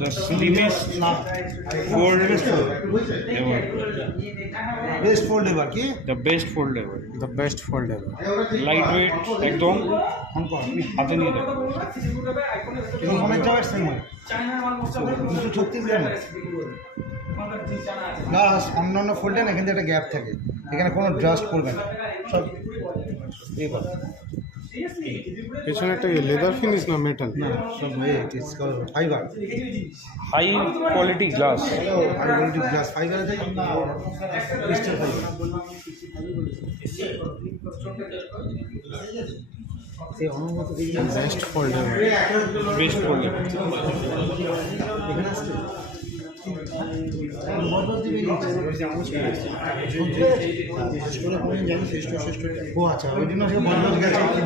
The slimmest fold ever. Best fold এবার কি The best fold ever. The best fold ever. Lightweight, একদম আমি হাতে নিয়ে যাবে। এই ফোনের চার্জ সেম হয় 236 গ্রাম প্লাস অন্যান্য ফোল্ডে না কিন্তু একটা গ্যাপ থাকে, এখানে কোনো ড্রাস্ট পড়বে না সব এবার পেছনে একটা লেদার ফিনিশ না মেটাল? না সব fibre High quality glass. Glass fibre আছে ক্রিস্টাল ফাইবার এই অনুমতি দিয়ে best fold ever. Best fold ever. এখানে আসছে ও আচ্ছা ওই জন্য সে বন্ধ গেছে করছে।